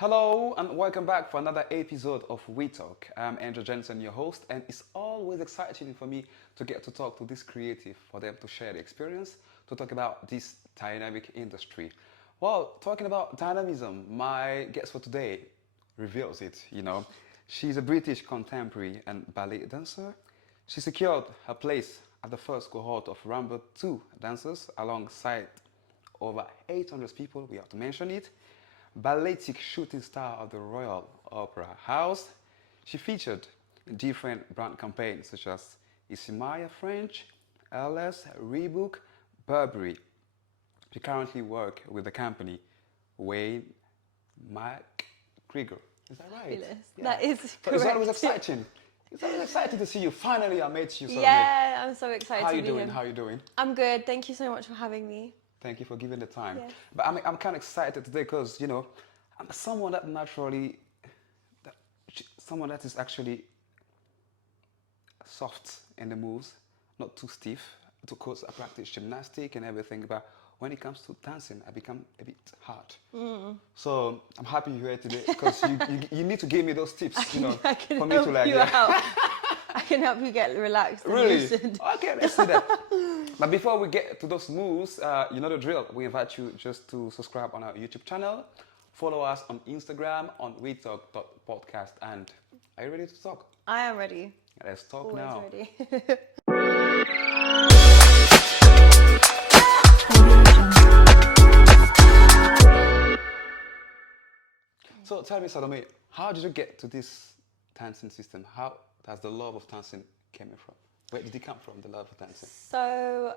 Hello and welcome back for another episode of We Talk. I'm Andrew Jensen, your host, and it's always exciting for me to get to talk to this creative, for them to share the experience, to talk about this dynamic industry. Well, talking about dynamism, my guest for today reveals it. She's a British contemporary and ballet dancer. She secured her place at the first cohort of Rambo 2 dancers alongside over 800 people, we have to mention it. Balletic shooting star of the Royal Opera House. She featured in different brand campaigns such as Isimaya French, LS, Reebok, Burberry. She currently works with the company Wayne McGregor. Is that right? Fabulous. Yeah. That is So correct. it's always exciting. It's always exciting to see you. Finally, I met you. Salome. Yeah, I'm so excited How to you be doing? here. How you doing? I'm good. Thank you so much for having me. Thank you for giving the time. Yeah. But I'm kind of excited today because, I'm someone that someone that is actually soft in the moves, not too stiff. Of course, I practice gymnastic and everything, but when it comes to dancing, I become a bit hard. So I'm happy you're here today because you need to give me those tips, I can for me help to like, you out. I can help you get relaxed and Really? loosened. Okay, let's do that. But before we get to those moves, you know the drill. We invite you just to subscribe on our YouTube channel, follow us on Instagram on wetalk.podcast. And are you ready to talk? I am ready. Let's talk Always now. ready. So tell me, Salome, how did you get to this dancing system? How does the love of dancing came from? Where did it come from, the love of dancing? So,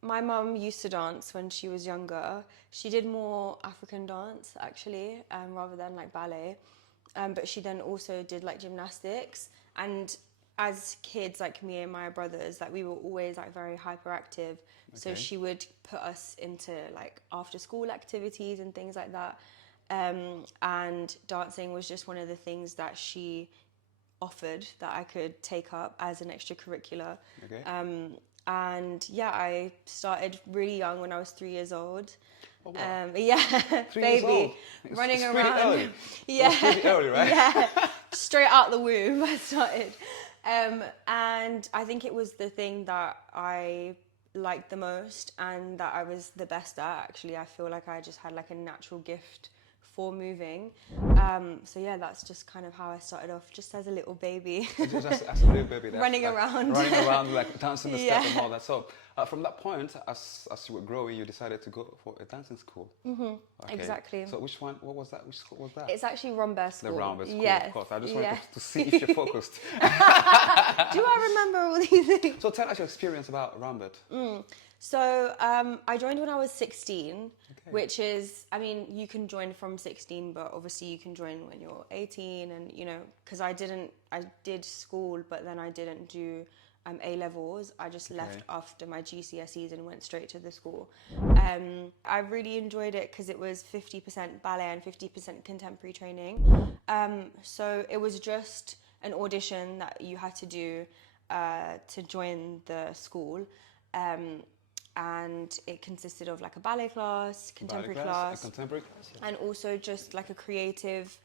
my mum used to dance when she was younger. She did more African dance, actually, rather than like ballet. But she then also did like gymnastics. And as kids, like me and my brothers, like we were always like very hyperactive. So Okay. she would put us into like after school activities and things like that. And dancing was just one of the things that she offered that I could take up as an extracurricular. Okay. And yeah, I started really young when I was 3 years old. Oh, wow. Yeah, 3 years baby, old. running It's around. pretty early. Yeah, It's pretty early, right? yeah, straight out the womb I started. And I think it was the thing that I liked the most and that I was the best at. Actually, I feel like I just had like a natural gift for moving. So yeah, that's just kind of how I started off, just as a little baby. Just as a little baby. Running around. Running around, like dancing the step Yeah. and all that. So from that point, as you were growing, you decided to go for a dancing school. Okay. Exactly. So which one, what was that? Which school was that? It's actually Rambert The School. Rounded School, Yes. of course. I just wanted Yeah. to see if you're focused. Do I remember all these things? So tell us your experience about Rambert. So I joined when I was 16, Okay. which is, I mean, you can join from 16, but obviously you can join when you're 18 and, because I did school, but then I didn't do A levels. I just left after my GCSEs and went straight to the school. I really enjoyed it because it was 50% ballet and 50% contemporary training. So it was just an audition that you had to do to join the school. And it consisted of like a ballet class, contemporary class, Contemporary class. Yeah. and also just like a creative,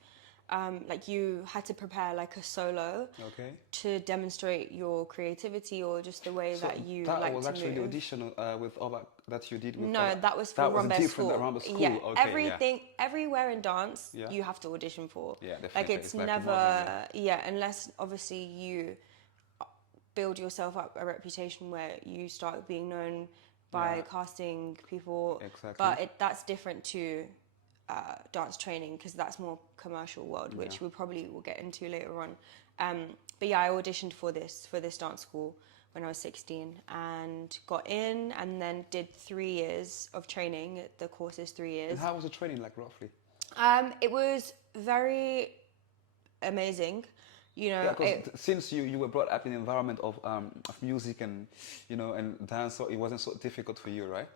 like you had to prepare like a solo Okay. to demonstrate your creativity or just the way So that you that like was to actually the move. audition with Oba that you did with No, Oba. that was for That was Rambert different School. at Rambert School. Yeah, Okay, everything, everywhere in dance, Yeah. you have to audition for. Yeah, Like definitely. it's It's like never, modeling, yeah, unless obviously you build yourself up a reputation where you start being known by Yeah. casting people. Exactly. But that's different to dance training because that's more commercial world, which we probably will get into later on. But yeah, I auditioned for this dance school when I was 16 and got in and then did 3 years of training. The course is 3 years. And how was the training like roughly? It was very amazing. Yeah, because since you were brought up in an environment of music and and dance, so it wasn't so difficult for you, right?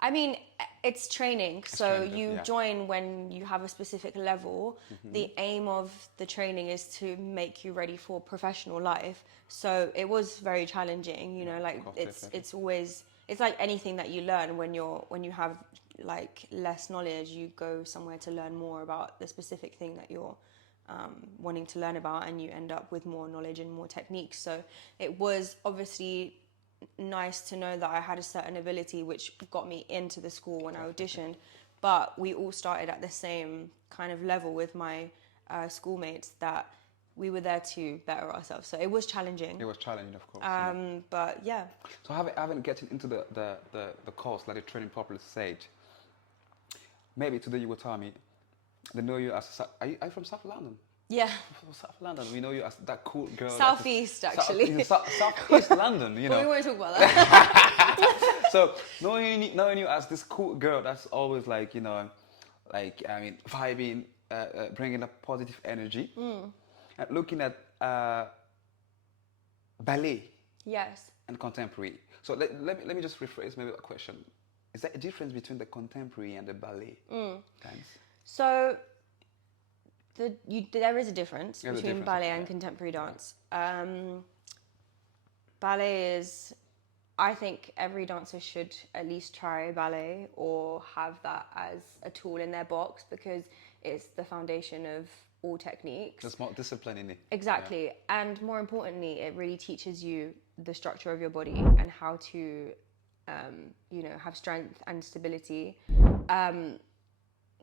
I mean, it's training. So training, you yeah. join when you have a specific level. The aim of the training is to make you ready for professional life. So it was very challenging. Like course, it's definitely. it's always it's like anything that you learn when you have like less knowledge, you go somewhere to learn more about the specific thing that you're wanting to learn about, and you end up with more knowledge and more techniques. So it was obviously nice to know that I had a certain ability, which got me into the school when I auditioned. But we all started at the same kind of level with my schoolmates, that we were there to better ourselves. So it was challenging. It was challenging, of course. But yeah. So having getting into the course, like the training properly stage, maybe today you will tell me, they know you as, are you from South London? Yeah. From South London, we know you as that cool girl. Southeast, actually. Southeast London, you know. But we won't talk about that. So knowing you as this cool girl, that's always like, you know, like, I mean, vibing, bringing a positive energy. And looking at ballet. Yes. And contemporary. So let me just rephrase maybe a question. Is there a difference between the contemporary and the ballet dance? So there is a difference between ballet and contemporary dance. Ballet is, I think every dancer should at least try ballet or have that as a tool in their box, because it's the foundation of all techniques. There's more discipline in it. Exactly. Yeah. And more importantly, it really teaches you the structure of your body and how to, you know, have strength and stability.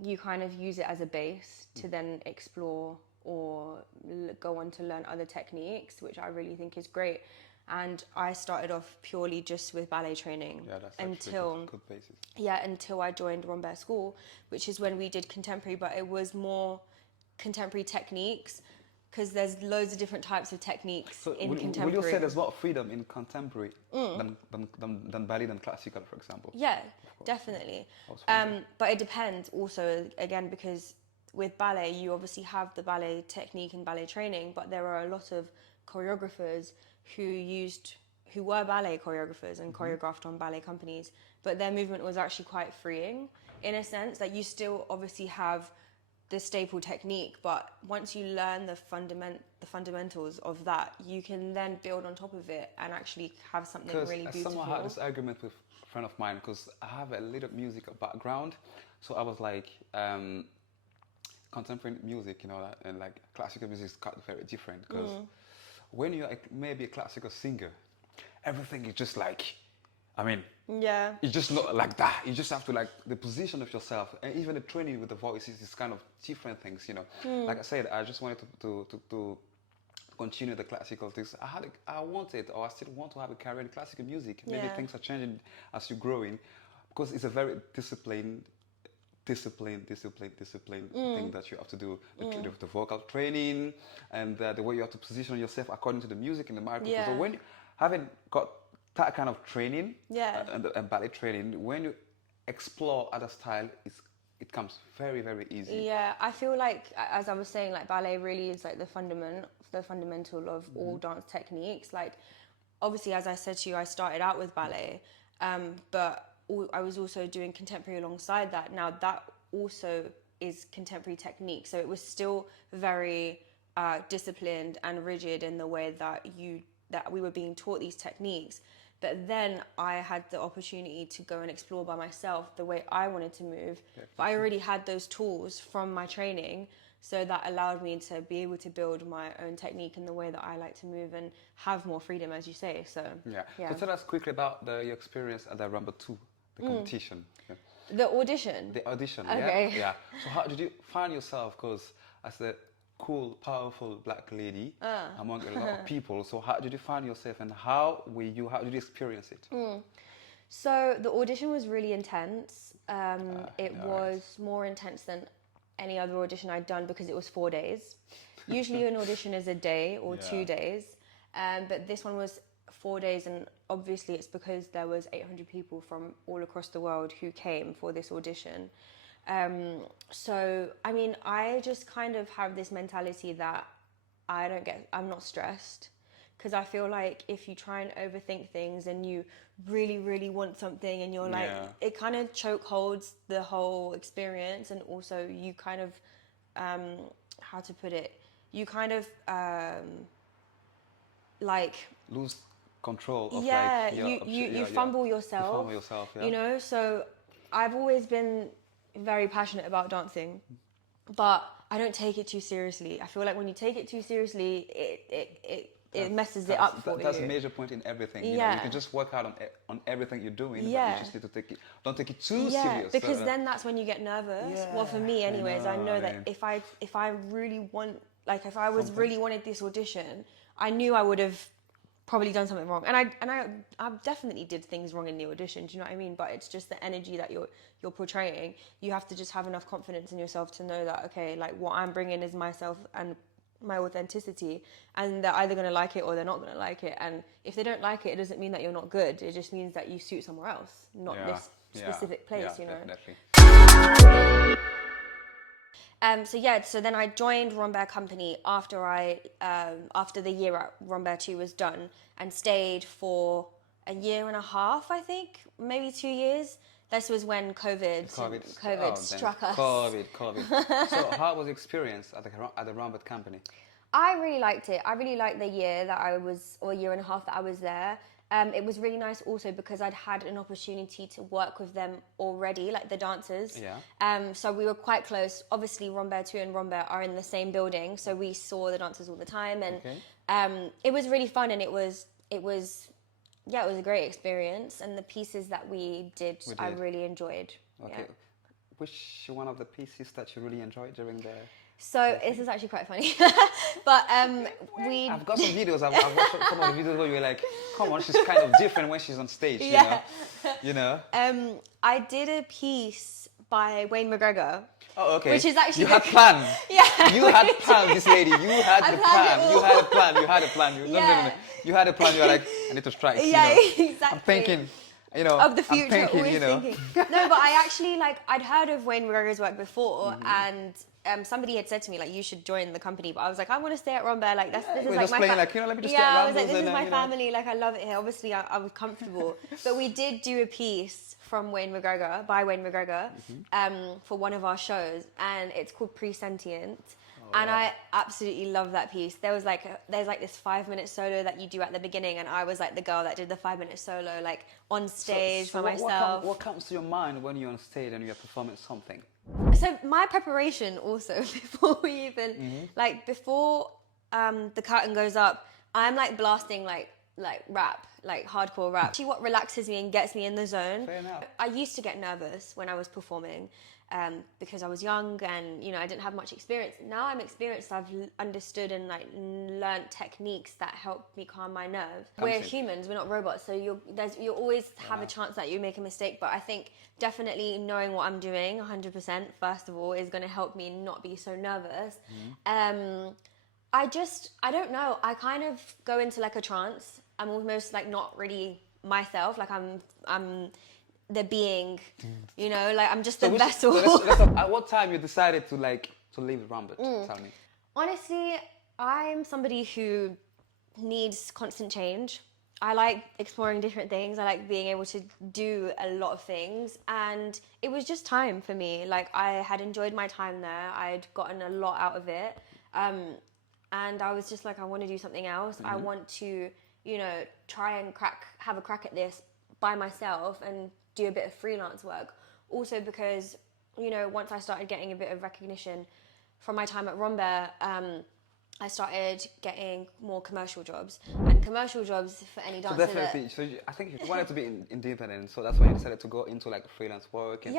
You kind of use it as a base to then explore or go on to learn other techniques, which I really think is great. And I started off purely just with ballet training. Yeah, that's until a good basis. Yeah, until I joined Rambert School, which is when we did contemporary, but it was more contemporary techniques, because there's loads of different types of techniques in contemporary. Would you say there's more freedom in contemporary than ballet, than classical, for example? Yeah, definitely. But it depends also, again, because with ballet, you obviously have the ballet technique and ballet training, but there are a lot of choreographers who were ballet choreographers and choreographed on ballet companies, but their movement was actually quite freeing, in a sense that you still obviously have the staple technique, but once you learn the fundamentals of that, you can then build on top of it and actually have something really beautiful. Someone had this argument with a friend of mine, because I have a little musical background, so I was like, contemporary music, you know, and like classical music is very different, because when you're maybe a classical singer, everything is just like, I mean, yeah, it's just not like that. You just have to, like, the position of yourself, and even the training with the voices is kind of different things, you know. Like I said, I just wanted to continue the classical things. I wanted, or I still want to have a career in classical music. Maybe things are changing as you're growing, because it's a very disciplined thing that you have to do. The vocal training and the way you have to position yourself according to the music and the microphone. Yeah. So when you haven't got that kind of training and ballet training, when you explore other style, it comes very, very easy. Yeah, I feel like, as I was saying, like ballet really is like the fundamental of all dance techniques. Like, obviously, as I said to you, I started out with ballet, but I was also doing contemporary alongside that. Now that also is contemporary technique, so it was still very disciplined and rigid in the way that we were being taught these techniques. But then I had the opportunity to go and explore by myself the way I wanted to move. But I already had those tools from my training, so that allowed me to be able to build my own technique in the way that I like to move and have more freedom, as you say. So So tell us quickly about your experience at the Rumba 2, the competition. Yeah. The audition. The audition. Okay. Yeah. So how did you find yourself? Because as a cool, powerful black lady among a lot of people. So how did you find yourself, and how did you experience it? So the audition was really intense. It was more intense than any other audition I'd done, because it was 4 days. Usually an audition is a day or 2 days, but this one was 4 days, and obviously it's because there was 800 people from all across the world who came for this audition. So, I mean, I just kind of have this mentality that I'm not stressed, because I feel like if you try and overthink things and you really, really want something, and you're like, it kind of chokeholds the whole experience, and also you kind of, how to put it, you kind of, like... lose control of you fumble yourself. You fumble yourself, you know, so I've always been very passionate about dancing, but I don't take it too seriously. I feel like when you take it too seriously, it messes it up for you. That's a major point in everything. You know, you can just work hard on everything you're doing, but you just need to don't take it too serious. Because then that's when you get nervous. Well, for me, anyways, I know that if I really want, like, if I was really wanted this audition, I knew I would have probably done something wrong, and I definitely did things wrong in the audition. Do you know what I mean? But it's just the energy that you're portraying. You have to just have enough confidence in yourself to know that, okay, like, what I'm bringing is myself and my authenticity, and they're either going to like it or they're not going to like it. And if they don't like it, it doesn't mean that you're not good. It just means that you suit somewhere else, not this specific place. You know. Definitely. So then I joined Rambert Company after the year at Rambert 2 was done, and stayed for a year and a half, I think, maybe 2 years. This was when COVID struck us. COVID. So how was the experience at the Rambert Company? I really liked it. I really liked the year that I was, or a year and a half that I was there. It was really nice also because I'd had an opportunity to work with them already, like the dancers. Yeah. So we were quite close. Obviously, Rambert 2 and Rambert are in the same building, so we saw the dancers all the time, and it was really fun, and it was a great experience, and the pieces that we did. I really enjoyed. Okay. Yeah. Which one of the pieces that you really enjoyed during the... So this is actually quite funny, but I've got some videos. I've watched some of the videos where you're like, come on, she's kind of different when she's on stage. You know. I did a piece by Wayne McGregor. Oh, okay. Which is actually... You had plans. Yeah. You had plans, this lady. You had the plan. You had a plan. You had a plan. No. You had a plan. You were like, I need to strike. Yeah, you know? exactly. I'm thinking, you know. Of the future, thinking, always thinking. No, but I actually, like, I'd heard of Wayne McGregor's work before, and somebody had said to me, like, you should join the company. But I was like, I want to stay at Rambert. Like, this is like my family. Like, let me just stay at Rambert. I was like, this is my family. Like, I love it here. Obviously, I was comfortable. But we did do a piece by Wayne McGregor, for one of our shows, and it's called Presentient. And I absolutely love that piece. There's like this 5-minute solo that you do at the beginning, and I was like the girl that did the 5-minute solo, like, on stage by myself. What comes to your mind when you're on stage and you're performing something? So my preparation also, before we even, like, before the curtain goes up, I'm like blasting like rap, like hardcore rap. Actually, what relaxes me and gets me in the zone. Fair enough. I used to get nervous when I was performing, because I was young and, you know, I didn't have much experience. Now I'm experienced. I've understood and, like, learnt techniques that help me calm my nerves. We're humans. We're not robots. So you always have a chance that you make a mistake. But I think definitely knowing what I'm doing 100%, first of all, is going to help me not be so nervous. I don't know. I kind of go into like a trance. I'm almost like not really myself. Like I'm the being, you know, like I'm just the vessel. At what time you decided to leave Rambert? Tell me. Honestly, I'm somebody who needs constant change. I like exploring different things. I like being able to do a lot of things, and it was just time for me. Like, I had enjoyed my time there. I'd gotten a lot out of it. And I was just like, I want to do something else. I want to, you know, try and have a crack at this by myself and do a bit of freelance work. Also because, you know, once I started getting a bit of recognition from my time at Rambert, I started getting more commercial jobs. And commercial jobs for any dancer. So definitely, I think you wanted to be independent, so that's why you decided to go into like freelance work and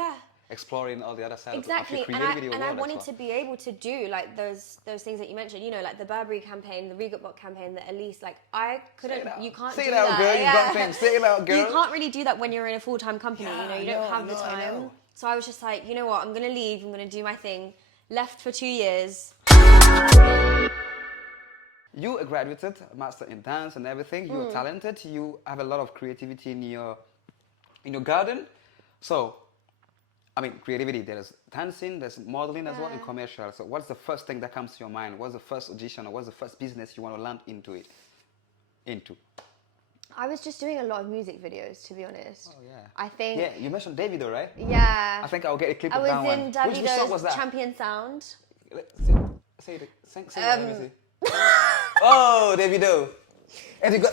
exploring all the other side of creativity. And I wanted to be able to do like those things that you mentioned, you know, like the Burberry campaign, the Reebok campaign, the Elise. Like, I couldn't. You can't say do it out, that. girl. You got things. Say it out, girl. You can't really do that when you're in a full-time company. You know, you don't have the time. So I was just like, you know what? I'm gonna leave. I'm gonna do my thing. Left for 2 years. You graduated, master in dance and everything. You're talented. You have a lot of creativity in your garden. So, I mean, creativity, there's dancing, there's modeling as well, and commercial. So what's the first thing that comes to your mind? What's the first audition or what's the first business you want to land into? I was just doing a lot of music videos, to be honest. Oh, yeah. I think... Yeah, you mentioned Davido, right? Yeah. I think I'll get a clip of that one. I was in Davido's Champion Sound. Say it. Sing it, let me see. Oh, Davido. And you got...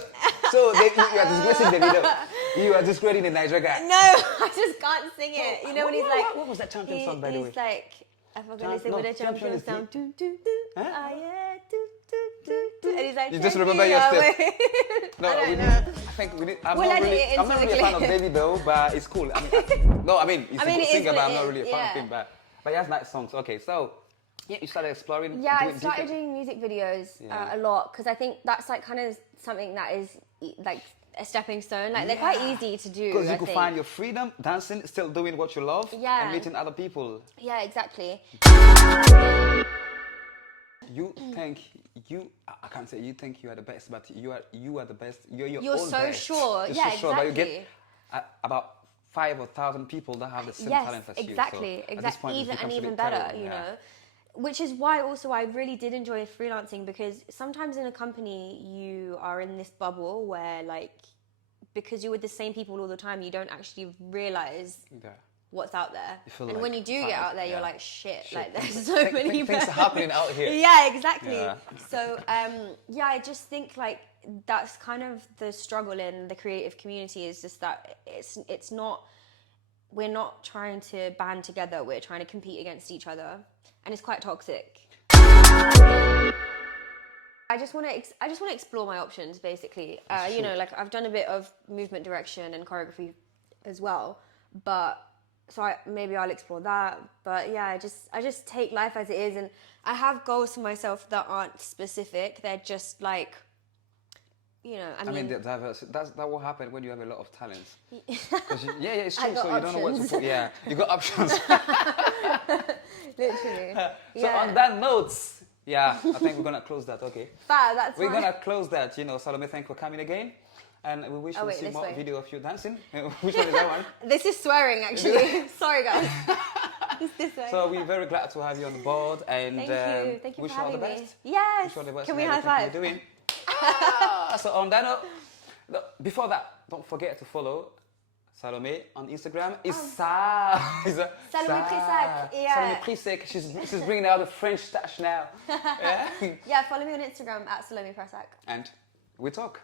So you are disgracing the video. You are disgracing the Niger guy. No, I just can't sing it. You know when he's like... What was that champion song, by the way? He's like... I forgot to sing with the champion sound. Ah, yeah. And he's like... You just remember your step. No, I don't know. I think we need... I'm We'll not edit really, it I'm not into really a the fan of clip. Baby though, but it's cool. I mean, he's a good singer, but I'm not really a fan of him. But he has nice songs. Okay, so you started exploring. Yeah, I started doing music videos a lot because I think that's like kind of something that is like a stepping stone. Like they're quite easy to do. Because you could find your freedom dancing, still doing what you love, and meeting other people. Yeah, exactly. You think I can't say you think you are the best, but you are the best. You're your You're own so best. sure. You're Yeah, so sure, but you exactly. get about 5 or 1,000 people that have the same talent as you. Exactly, So at this point, it even becomes and a even bit better, terrible, you know. Which is why also I really did enjoy freelancing because sometimes in a company you are in this bubble where like because you're with the same people all the time, you don't actually realize what's out there. And like when you do get out there, you're like, shit. Like there's so many things are happening out here. Yeah, exactly. Yeah. So I just think like that's kind of the struggle in the creative community is just that it's not, we're not trying to band together, we're trying to compete against each other, and it's quite toxic. I just want to explore my options, basically. You know, like I've done a bit of movement direction and choreography as well, but so maybe I'll explore that. But yeah, I just take life as it is, and I have goals for myself that aren't specific. They're just like, you know, I mean the diversity. That will happen when you have a lot of talents. It's true. So you don't know what to options. put. Yeah, you got options. literally. So on that note, I think we're gonna close that. Okay. That's We're fine. gonna close that. You know, Salome, thank you for coming again, and we wish we see more video of you dancing. Which one is that one? This is swearing, actually. Sorry, guys. It's this way. So we're very glad to have you on board, and Thank you wish for you all the having me. best. Yes. Wish you all the best. Can we in high everything five? you're doing. So on that note, before that, don't forget to follow Salome on Instagram. It's Salome Prisac, yeah. Salome Prisac. She's bringing out the French touch now. Yeah, follow me on Instagram at Salome Prisac. And we talk.